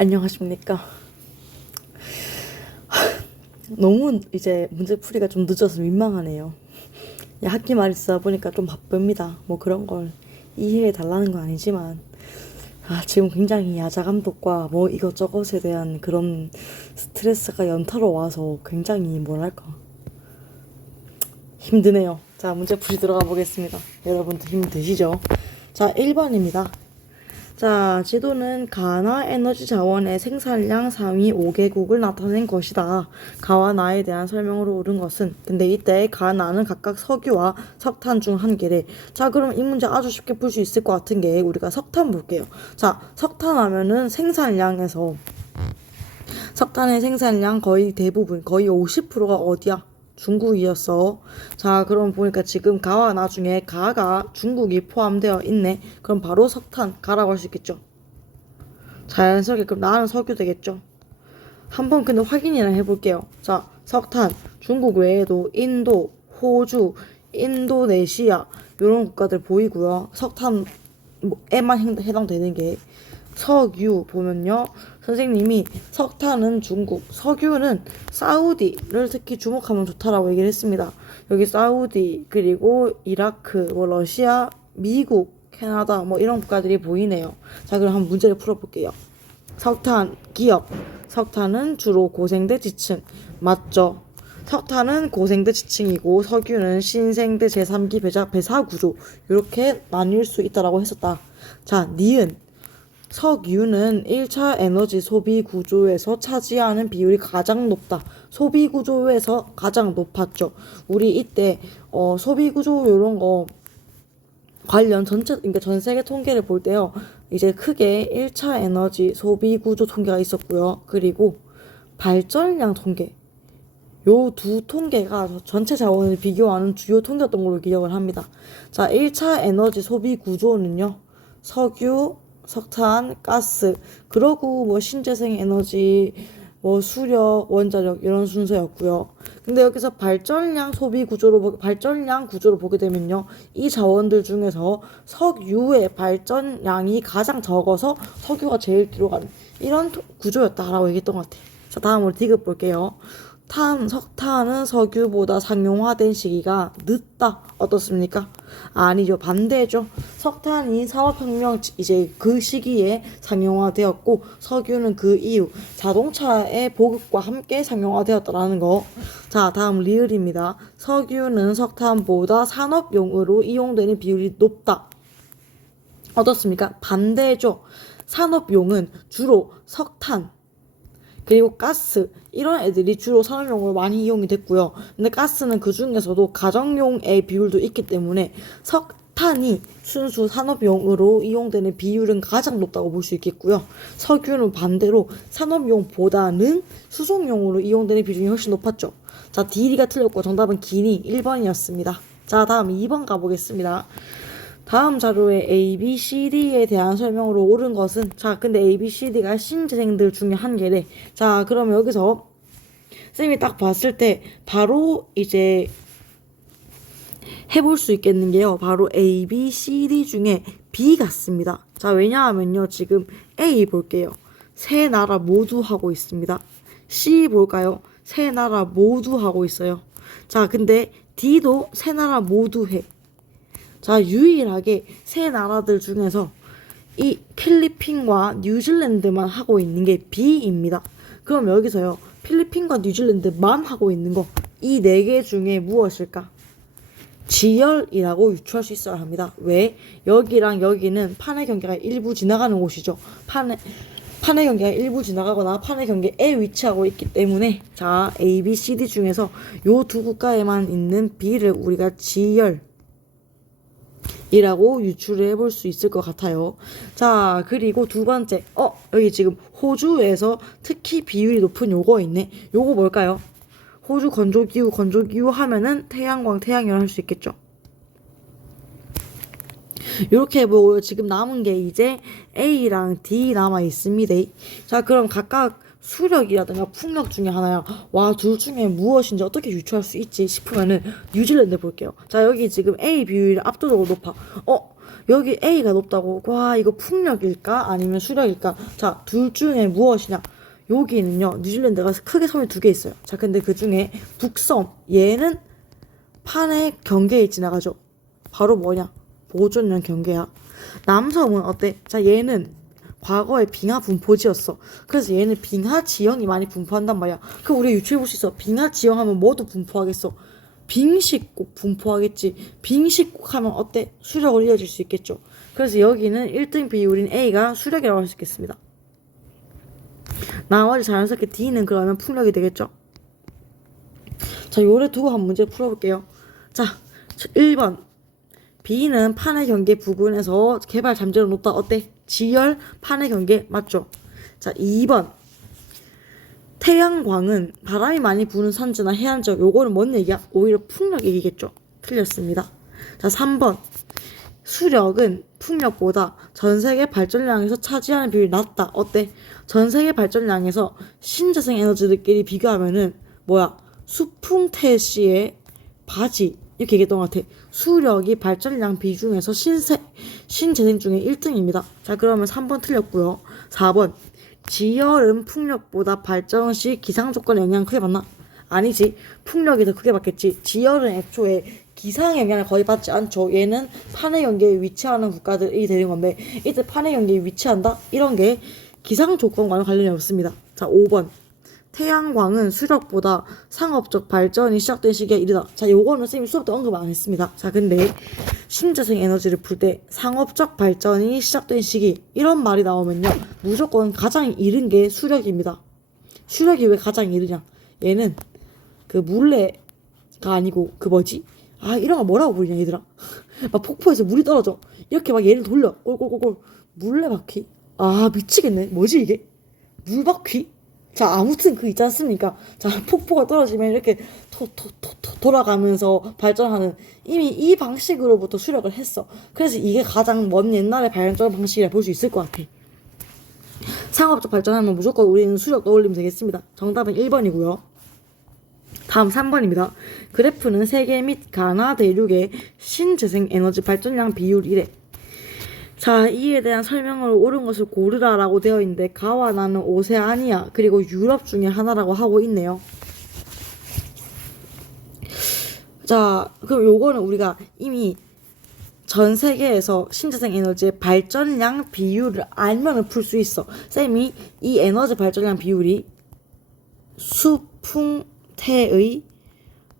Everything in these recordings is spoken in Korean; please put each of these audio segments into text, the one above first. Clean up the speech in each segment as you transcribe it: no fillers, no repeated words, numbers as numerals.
안녕하십니까. 너무 이제 문제풀이가 좀 늦어서 민망하네요. 학기 말 있다 보니까 좀 바쁩니다. 뭐 그런 걸 이해해 달라는 건 아니지만, 지금 굉장히 야자 감독과 뭐 이것저것에 대한 그런 스트레스가 연타로 와서 굉장히 뭐랄까 힘드네요. 자, 문제풀이 들어가 보겠습니다. 여러분도 힘드시죠? 자, 1번입니다. 자, 지도는 가나 에너지 자원의 생산량 상위 5개국을 나타낸 것이다. 가와 나에 대한 설명으로 옳은 것은, 근데 이때 가나는 각각 석유와 석탄 중 한 개래. 자, 그럼 이 문제 아주 쉽게 풀 수 있을 것 같은 게 우리가 석탄 볼게요. 자, 석탄 하면은 생산량에서 석탄의 생산량 거의 대부분, 거의 50%가 어디야? 중국이었어. 자, 그럼 보니까 지금 가와 나중에 가가 중국이 포함되어 있네. 그럼 바로 석탄 가라고 할 수 있겠죠. 자연스럽게 그럼 나는 석유 되겠죠. 한번 근데 확인이나 해볼게요. 자, 석탄 중국 외에도 인도, 호주, 인도네시아 이런 국가들 보이고요. 석탄에만 해당되는 게 석유 보면요. 선생님이 석탄은 중국, 석유는 사우디를 특히 주목하면 좋다라고 얘기를 했습니다. 여기 사우디, 그리고 이라크, 뭐 러시아, 미국, 캐나다 뭐 이런 국가들이 보이네요. 자, 그럼 한번 문제를 풀어볼게요. 석탄, 기업. 석탄은 주로 고생대 지층. 맞죠? 석탄은 고생대 지층이고 석유는 신생대 제3기 배사 구조. 이렇게 나뉠 수 있다라고 했었다. 자, 니은. 석유는 1차 에너지 소비 구조에서 차지하는 비율이 가장 높다. 소비 구조에서 가장 높았죠. 우리 이때 소비 구조 이런 거 관련 그러니까 전 세계 통계를 볼 때요. 이제 크게 1차 에너지 소비 구조 통계가 있었고요. 그리고 발전량 통계. 요 두 통계가 전체 자원을 비교하는 주요 통계였던 걸로 기억을 합니다. 자, 1차 에너지 소비 구조는요. 석유, 석탄, 가스, 그러고 뭐 신재생 에너지, 뭐 수력, 원자력 이런 순서였고요. 근데 여기서 발전량 구조로 보게 되면요. 이 자원들 중에서 석유의 발전량이 가장 적어서 석유가 제일 뒤로 가는 이런 구조였다라고 얘기했던 것 같아요. 자, 다음으로 디귿 볼게요. 석탄은 석유보다 상용화된 시기가 늦다. 어떻습니까? 아니죠. 반대죠. 석탄이 산업혁명 이제 그 시기에 상용화되었고 석유는 그 이후 자동차의 보급과 함께 상용화되었다라는 거. 자, 다음 리을입니다. 석유는 석탄보다 산업용으로 이용되는 비율이 높다. 어떻습니까? 반대죠. 산업용은 주로 석탄 그리고 가스 이런 애들이 주로 산업용으로 많이 이용이 됐고요. 근데 가스는 그 중에서도 가정용의 비율도 있기 때문에 석탄이 순수 산업용으로 이용되는 비율은 가장 높다고 볼 수 있겠고요. 석유는 반대로 산업용보다는 수송용으로 이용되는 비중이 훨씬 높았죠. 자, D가 틀렸고 정답은 기니 1번이었습니다. 자, 다음 2번 가보겠습니다. 다음 자료에 A, B, C, D에 대한 설명으로 옳은 것은 근데 A, B, C, D가 신재생들 중에 한 개래. 자, 그러면 여기서 쌤이 딱 봤을 때 바로 이제 해볼 수 있겠는 게요. 바로 A, B, C, D 중에 B 같습니다. 자, 왜냐하면요. 지금 A 볼게요. 세 나라 모두 하고 있습니다. C 볼까요? 세 나라 모두 하고 있어요. 자, 근데 D도 세 나라 모두 해. 자, 유일하게 세 나라들 중에서 이 필리핀과 뉴질랜드만 하고 있는 게 B입니다. 그럼 여기서요. 필리핀과 뉴질랜드만 하고 있는 거 이 네 개 중에 무엇일까? 지열이라고 유추할 수 있어야 합니다. 왜? 여기랑 여기는 판의 경계가 일부 지나가는 곳이죠. 판의 경계가 일부 지나가거나 판의 경계에 위치하고 있기 때문에 자, A, B, C, D 중에서 요 두 국가에만 있는 B를 우리가 지열 이라고 유추를 해볼 수 있을 것 같아요. 자, 그리고 두 번째. 여기 지금 호주에서 특히 비율이 높은 요거 있네. 요거 뭘까요? 호주 건조기후 하면은 태양열을 할 수 있겠죠. 이렇게 뭐 지금 남은 게 이제 A랑 D 남아 있습니다. 자, 그럼 각각 수력이라든가 풍력 중에 하나야. 와, 둘 중에 무엇인지 어떻게 유추할 수 있지 싶으면은 뉴질랜드 볼게요. 자, 여기 지금 A 비율이 압도적으로 높아. 여기 A가 높다고. 와, 이거 풍력일까? 아니면 수력일까? 자, 둘 중에 무엇이냐? 여기는요, 뉴질랜드가 크게 섬이 두 개 있어요. 자, 근데 그 중에 북섬, 얘는 판의 경계에 지나가죠. 바로 뭐냐? 보존령 경계야. 남섬은 어때? 자, 얘는 과거에 빙하 분포지였어. 그래서 얘는 빙하 지형이 많이 분포한단 말이야. 그럼 우리 유추해 볼 수 있어. 빙하 지형 하면 뭐도 분포하겠어? 빙식국 분포하겠지. 빙식국 하면 어때? 수력으로 이어질 수 있겠죠. 그래서 여기는 1등 비율인 A가 수력이라고 할 수 있겠습니다. 나머지 자연스럽게 D는 그러면 풍력이 되겠죠. 자, 요래 두고 한 문제 풀어볼게요. 자, 1번. B는 판의 경계 부근에서 개발 잠재로 높다. 어때? 지열 판의 경계 맞죠? 자, 2번. 태양광은 바람이 많이 부는 산지나 해안 지역. 요거는 뭔 얘기야? 오히려 풍력 얘기겠죠? 틀렸습니다. 자, 3번. 수력은 풍력보다 전세계 발전량에서 차지하는 비율이 낮다. 어때? 전세계 발전량에서 신재생 에너지들끼리 비교하면은 뭐야? 수풍태시의 바지 이렇게 얘기했던 것 같아. 수력이 발전량 비중에서 신재생 중에 1등입니다. 자, 그러면 3번 틀렸고요. 4번. 지열은 풍력보다 발전 시 기상조건에 영향을 크게 받나? 아니지. 풍력이 더 크게 받겠지. 지열은 애초에 기상 영향을 거의 받지 않죠. 얘는 판의 경계에 위치하는 국가들이 되는 건데 이때 판의 경계에 위치한다? 이런 게 기상 조건과는 관련이 없습니다. 자, 5번. 태양광은 수력보다 상업적 발전이 시작된 시기에 이르다. 자, 요거는 쌤이 수업 때 언급 안 했습니다. 자, 근데 신재생 에너지를 풀 때 상업적 발전이 시작된 시기 이런 말이 나오면요, 무조건 가장 이른 게 수력입니다. 수력이 왜 가장 이르냐? 얘는 그 물레가 아니고 그 뭐지? 아, 이런 거 뭐라고 부르냐 얘들아? 막 폭포에서 물이 떨어져. 이렇게 막 얘를 돌려. 꼴꼴꼴꼴. 물레바퀴? 아, 미치겠네. 뭐지 이게? 물바퀴? 자, 아무튼 그 있지 않습니까? 자, 폭포가 떨어지면 이렇게 돌아가면서 발전하는, 이미 이 방식으로부터 수력을 했어. 그래서 이게 가장 먼 옛날의 발전적 방식이라 볼 수 있을 것 같아. 상업적 발전하면 무조건 우리는 수력 떠올리면 되겠습니다. 정답은 1번이고요. 다음 3번입니다. 그래프는 세계 및 가나 대륙의 신재생 에너지 발전량 비율이래. 자, 이에 대한 설명을 옳은 것을 고르라라고 되어 있는데 가와 나는 오세아니아 그리고 유럽 중에 하나라고 하고 있네요. 자, 그럼 요거는 우리가 이미 전 세계에서 신재생 에너지의 발전량 비율을 알면은 풀 수 있어. 쌤이 이 에너지 발전량 비율이 수풍태의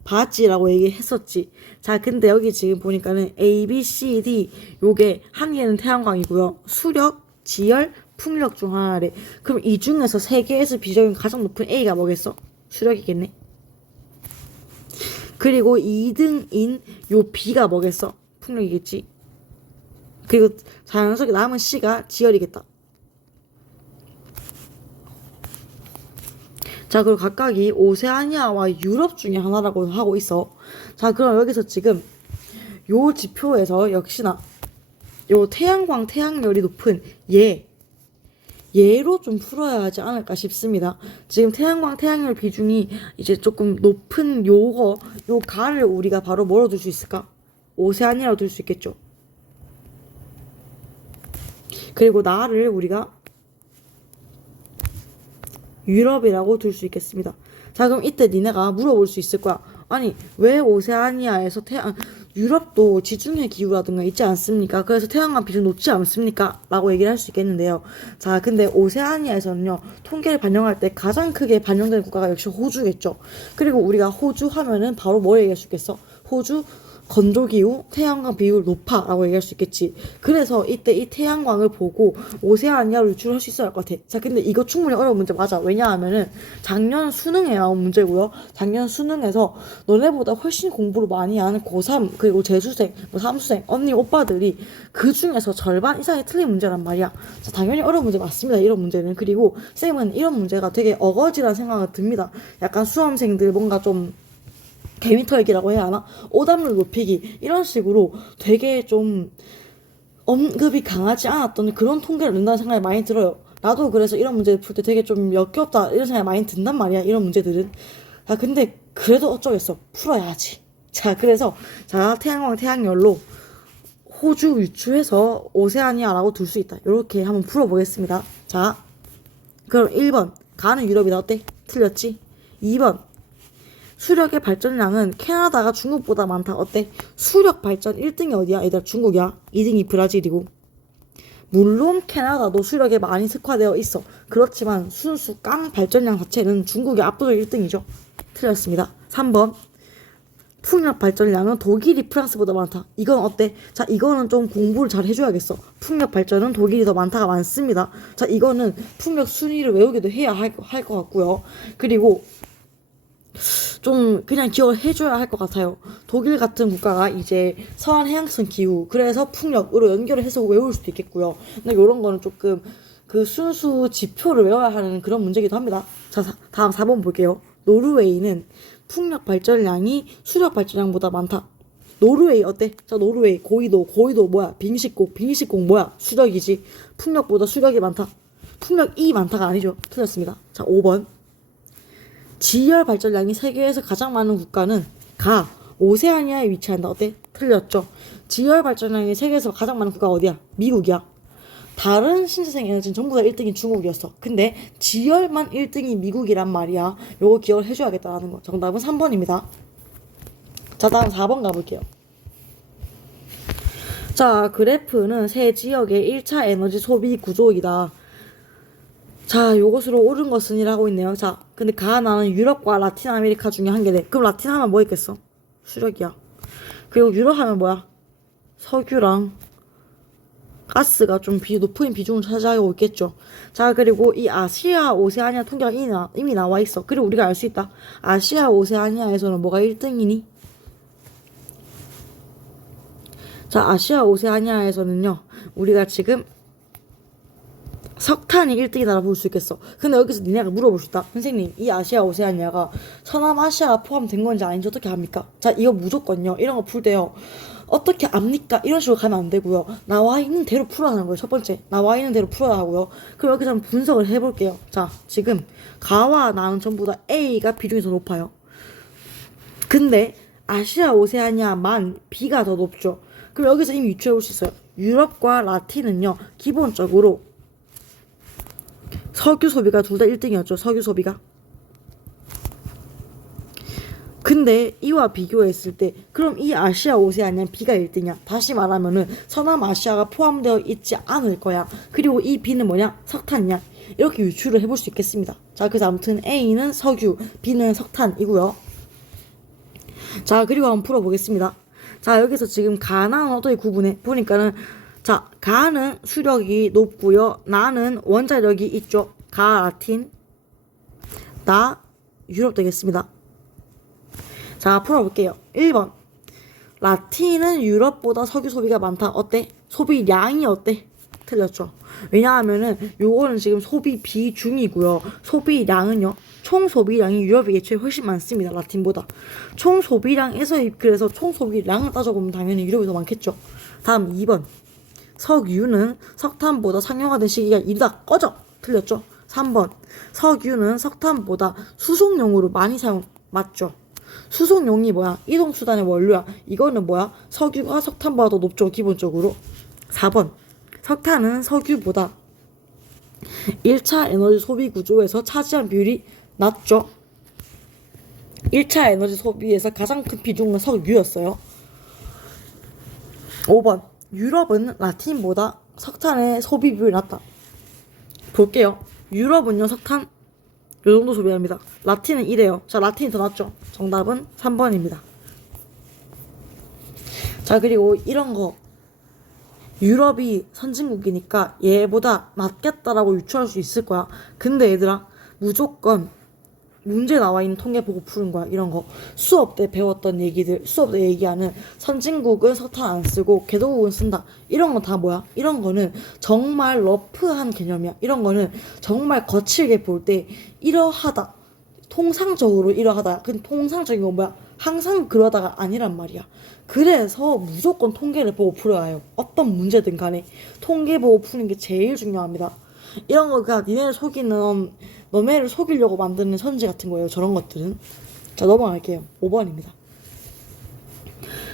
바지라고 얘기했었지. 자, 근데 여기 지금 보니까는 A, B, C, D 요게 한 개는 태양광이고요. 수력, 지열, 풍력 중 하나래. 그럼 이 중에서 세계에서 비중이 가장 높은 A가 뭐겠어? 수력이겠네. 그리고 2등인 요 B가 뭐겠어? 풍력이겠지. 그리고 자연스럽게 남은 C가 지열이겠다. 자, 그리고 각각이 오세아니아와 유럽 중에 하나라고 하고 있어. 자, 그럼 여기서 지금 요 지표에서 역시나 요 태양광, 태양열이 높은 얘로 좀 풀어야 하지 않을까 싶습니다. 지금 태양광, 태양열 비중이 이제 조금 높은 요 가를 우리가 바로 뭐로 둘 수 있을까? 오세아니아로 둘 수 있겠죠. 그리고 나를 우리가 유럽이라고 둘 수 있겠습니다. 자, 그럼 이때 니네가 물어볼 수 있을 거야. 아니, 왜 오세아니아에서 유럽도 지중해 기후라든가 있지 않습니까? 그래서 태양광 비중 높지 않습니까? 라고 얘기를 할 수 있겠는데요. 자, 근데 오세아니아에서는요, 통계를 반영할 때 가장 크게 반영되는 국가가 역시 호주겠죠. 그리고 우리가 호주 하면은 바로 뭐 얘기할 수 있겠어? 호주 건조기후 태양광 비율 높아 라고 얘기할 수 있겠지. 그래서 이때 이 태양광을 보고 오세아니아로 유출할 수 있어야 할 것 같아. 자, 근데 이거 충분히 어려운 문제 맞아. 왜냐하면은 작년 수능에 나온 문제고요. 작년 수능에서 너네보다 훨씬 공부를 많이 하는 고3 그리고 재수생, 뭐 삼수생, 언니 오빠들이 그 중에서 절반 이상이 틀린 문제란 말이야. 자, 당연히 어려운 문제 맞습니다. 이런 문제는. 그리고 쌤은 이런 문제가 되게 어거지라는 생각이 듭니다. 약간 수험생들 뭔가 좀 개미털기라고 해야 하나? 오답률 높이기 이런 식으로 되게 좀 언급이 강하지 않았던 그런 통계를 낸다는 생각이 많이 들어요. 나도 그래서 이런 문제를 풀 때 되게 좀 역겹다 이런 생각이 많이 든단 말이야. 이런 문제들은. 자, 근데 그래도 어쩌겠어. 풀어야지. 자, 그래서 자, 태양광, 태양열로 호주 유추해서 오세아니아라고 둘 수 있다. 이렇게 한번 풀어보겠습니다. 자, 그럼 1번 가는 유럽이다. 어때? 틀렸지? 2번 수력의 발전량은 캐나다가 중국보다 많다. 어때? 수력 발전 1등이 어디야? 얘들아 중국이야. 2등이 브라질이고. 물론 캐나다도 수력에 많이 특화되어 있어. 그렇지만 순수 깡 발전량 자체는 중국이 압도적 1등이죠. 틀렸습니다. 3번 풍력 발전량은 독일이 프랑스보다 많다. 이건 어때? 자, 이거는 좀 공부를 잘 해줘야겠어. 풍력 발전은 독일이 더 많다가 많습니다. 자, 이거는 풍력 순위를 외우기도 해야 할 것 같고요. 그리고 좀 그냥 기억을 해줘야 할 것 같아요. 독일 같은 국가가 이제 서한 해양성 기후, 그래서 풍력으로 연결을 해서 외울 수도 있겠고요. 근데 이런 거는 조금 그 순수 지표를 외워야 하는 그런 문제이기도 합니다. 자, 다음 4번 볼게요. 노르웨이는 풍력 발전량이 수력 발전량보다 많다. 노르웨이 어때? 자, 노르웨이 고위도 뭐야? 빙식곡 뭐야? 수력이지. 풍력보다 수력이 많다. 풍력이 많다가 아니죠. 틀렸습니다. 자, 5번 지열 발전량이 세계에서 가장 많은 국가는 오세아니아에 위치한다. 어때? 틀렸죠. 지열 발전량이 세계에서 가장 많은 국가가 어디야? 미국이야. 다른 신재생 에너지는 전부 다 1등이 중국이었어. 근데 지열만 1등이 미국이란 말이야. 요거 기억을 해줘야겠다라는 거. 정답은 3번입니다. 자, 다음 4번 가볼게요. 자, 그래프는 세 지역의 1차 에너지 소비 구조이다. 자, 요것으로 옳은 것은 이라고 있네요. 자, 근데 가나는 유럽과 라틴 아메리카 중에 한 개네. 그럼 라틴 하면 뭐 있겠어? 수력이야. 그리고 유럽 하면 뭐야? 석유랑 가스가 좀 높은 비중을 차지하고 있겠죠. 자, 그리고 이 아시아 오세아니아 통계가 이미 나와 있어. 그리고 우리가 알 수 있다. 아시아 오세아니아에서는 뭐가 1등이니? 자, 아시아 오세아니아에서는요, 우리가 지금 석탄이 1등이다라고 볼 수 있겠어. 근데 여기서 니네가 물어볼 수 있다. 선생님, 이 아시아 오세아니아가 서남아시아가 포함된 건지 아닌지 어떻게 합니까? 자, 이거 무조건요. 이런 거 풀 때요. 어떻게 압니까? 이런 식으로 가면 안 되고요. 나와 있는 대로 풀어야 하는 거예요. 첫 번째, 나와 있는 대로 풀어야 하고요. 그럼 여기서 한번 분석을 해볼게요. 자, 지금 가와 나는 전부 다 A가 비중이 더 높아요. 근데 아시아 오세아니아만 B가 더 높죠. 그럼 여기서 이미 유추해볼 수 있어요. 유럽과 라틴은요, 기본적으로 석유 소비가 둘 다 1등이었죠. 석유 소비가. 근데 이와 비교했을 때 그럼 이 아시아 오세아니아 B가 1등이야. 다시 말하면은 서남아시아가 포함되어 있지 않을 거야. 그리고 이 B는 뭐냐? 석탄이야. 이렇게 유추를 해볼 수 있겠습니다. 자, 그래서 아무튼 A는 석유, B는 석탄이고요. 자, 그리고 한번 풀어보겠습니다. 자, 여기서 지금 가나는 어떻게 구분해? 보니까는 자, 가는 수력이 높고요. 나는 원자력이 있죠. 가 라틴, 나 유럽 되겠습니다. 자, 풀어볼게요. 1번 라틴은 유럽보다 석유 소비가 많다. 어때? 소비량이 어때? 틀렸죠. 왜냐하면은 요거는 지금 소비 비중이고요. 소비량은요, 총 소비량이 유럽이 애초에 훨씬 많습니다. 라틴보다. 총 소비량에서 그래서 총 소비량을 따져보면 당연히 유럽이 더 많겠죠. 다음 2번 석유는 석탄보다 상용화된 시기가 이르다. 꺼져. 틀렸죠. 3번 석유는 석탄보다 수송용으로 많이 사용. 맞죠. 수송용이 뭐야? 이동수단의 원료야. 이거는 뭐야? 석유가 석탄보다 더 높죠. 기본적으로. 4번 석탄은 석유보다 1차 에너지 소비 구조에서 차지한 비율이 낮죠. 1차 에너지 소비에서 가장 큰 비중은 석유였어요. 5번 유럽은 라틴보다 석탄의 소비 비율이 낮다. 볼게요. 유럽은요, 석탄 요 정도 소비합니다. 라틴은 이래요. 자, 라틴이 더 낫죠. 정답은 3번입니다. 자, 그리고 이런 거 유럽이 선진국이니까 얘보다 낫겠다라고 유추할 수 있을 거야. 근데 얘들아, 무조건 문제 나와 있는 통계 보고 푸는 거야. 이런 거 수업 때 배웠던 얘기들, 수업 때 얘기하는 선진국은 석탄 안 쓰고 개도국은 쓴다, 이런 건 다 뭐야? 이런 거는 정말 러프한 개념이야. 이런 거는 정말 거칠게 볼 때 이러하다, 통상적으로 이러하다. 근데 통상적인 건 뭐야? 항상 그러다가 아니란 말이야. 그래서 무조건 통계를 보고 풀어야 해요. 어떤 문제든 간에 통계 보고 푸는 게 제일 중요합니다. 이런 거 그냥 니네를 속이는, 너네를 속이려고 만드는 선지 같은 거예요. 저런 것들은. 자, 넘어갈게요. 5번입니다.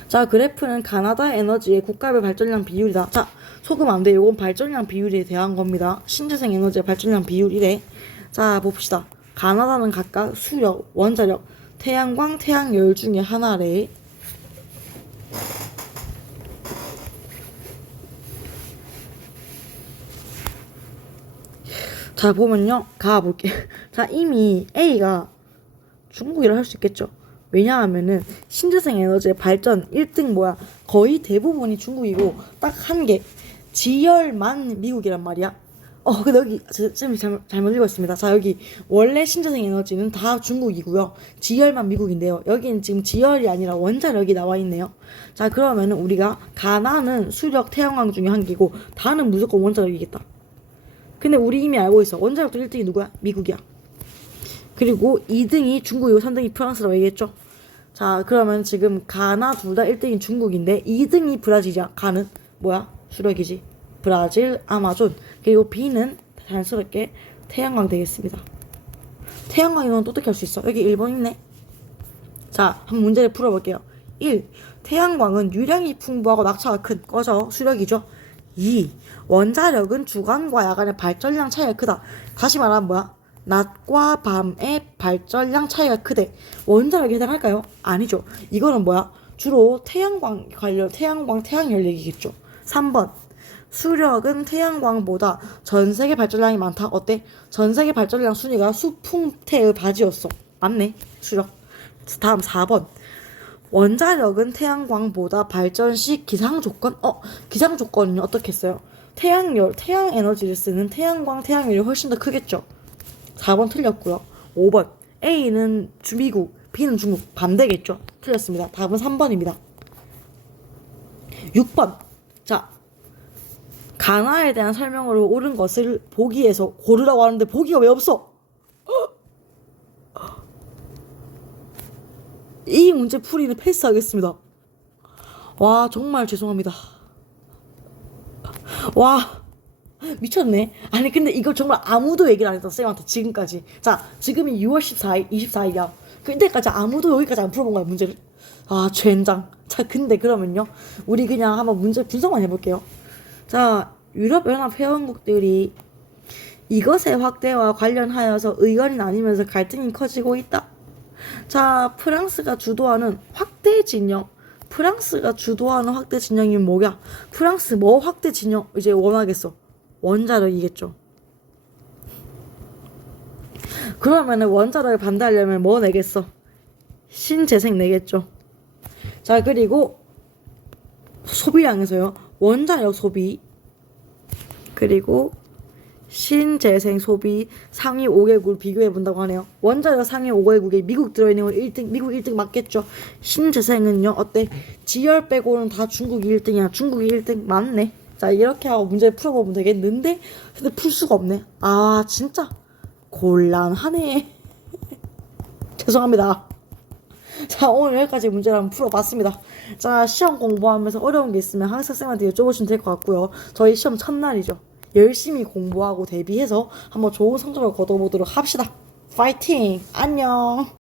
자, 그래프는 가나다 에너지의 국가별 발전량 비율이다. 자, 속으면 안 돼. 요건 발전량 비율에 대한 겁니다. 신재생 에너지의 발전량 비율이래. 자, 봅시다. 가나다는 각각 수력, 원자력, 태양광, 태양열 중에 하나래. 자, 보면요. 가볼게. 자, 이미 A가 중국이라 할 수 있겠죠. 왜냐하면은 신재생 에너지의 발전 1등 뭐야? 거의 대부분이 중국이고 딱 한 개 지열만 미국이란 말이야. 근데 여기 지금 잘못 읽었습니다. 자, 여기 원래 신재생 에너지는 다 중국이고요. 지열만 미국인데요. 여기는 지금 지열이 아니라 원자력이 나와 있네요. 자, 그러면은 우리가 가나는 수력 태양광 중에 한 개고 다는 무조건 원자력이겠다. 근데 우리 이미 알고 있어. 원자력도 1등이 누구야? 미국이야. 그리고 2등이 중국이고 3등이 프랑스라고 얘기했죠. 자, 그러면 지금 가나 둘 다 1등이 중국인데 2등이 브라질이야. 가는 뭐야? 수력이지. 브라질, 아마존. 그리고 B는 자연스럽게 태양광 되겠습니다. 태양광 이건 또 어떻게 할 수 있어? 여기 1번 있네. 자, 한번 문제를 풀어볼게요. 1. 태양광은 유량이 풍부하고 낙차가 큰 꺼져 수력이죠. 2. 원자력은 주간과 야간의 발전량 차이가 크다. 다시 말하면 뭐야? 낮과 밤의 발전량 차이가 크대. 원자력에 해당할까요? 아니죠. 이거는 뭐야? 주로 태양광 관련 태양열 얘기겠죠. 3번. 수력은 태양광보다 전세계 발전량이 많다. 어때? 전세계 발전량 순위가 수풍태의 바지였어. 맞네. 수력. 다음 4번. 원자력은 태양광보다 발전 시 기상조건? 기상조건은 어떻게 했어요? 태양 에너지를 쓰는 태양광, 태양열이 훨씬 더 크겠죠. 4번 틀렸고요. 5번. A는 미국, B는 중국. 반대겠죠. 틀렸습니다. 답은 3번입니다. 6번. 자, 가나에 대한 설명으로 옳은 것을 보기에서 고르라고 하는데 보기가 왜 없어? 이 문제 풀이는 패스하겠습니다. 와, 정말 죄송합니다. 와, 미쳤네. 아니, 근데 이거 정말 아무도 얘기를 안 했다, 쌤한테 지금까지. 자, 지금이 6월 14일, 24일이야. 그때까지 아무도 여기까지 안 풀어본 거야, 문제를. 아, 젠장. 자, 근데 그러면요. 우리 그냥 한번 문제 분석만 해볼게요. 자, 유럽연합 회원국들이 이것의 확대와 관련하여서 의견이 나뉘면서 갈등이 커지고 있다. 자, 프랑스가 주도하는 확대 진영. 프랑스가 주도하는 확대 진영이 뭐야? 프랑스 뭐 확대 진영 이제 원하겠어? 원자력이겠죠. 그러면은 원자력을 반대하려면 뭐 내겠어? 신재생 내겠죠. 자, 그리고 소비량에서요. 원자력 소비 그리고 신재생 소비 상위 5개국을 비교해 본다고 하네요. 원자력 상위 5개국에 미국 들어있는 건 1등, 미국 1등 맞겠죠. 신재생은요, 어때? 지열 빼고는 다 중국이 1등이야. 중국이 1등 맞네. 자, 이렇게 하고 문제를 풀어보면 되겠는데, 근데 풀 수가 없네. 아, 진짜 곤란하네. 죄송합니다. 자, 오늘 여기까지 문제를 한번 풀어봤습니다. 자, 시험 공부하면서 어려운 게 있으면 항상 쌤한테 여쭤보시면 될 것 같고요. 저희 시험 첫날이죠. 열심히 공부하고 대비해서 한번 좋은 성적을 거둬보도록 합시다. 파이팅! 안녕!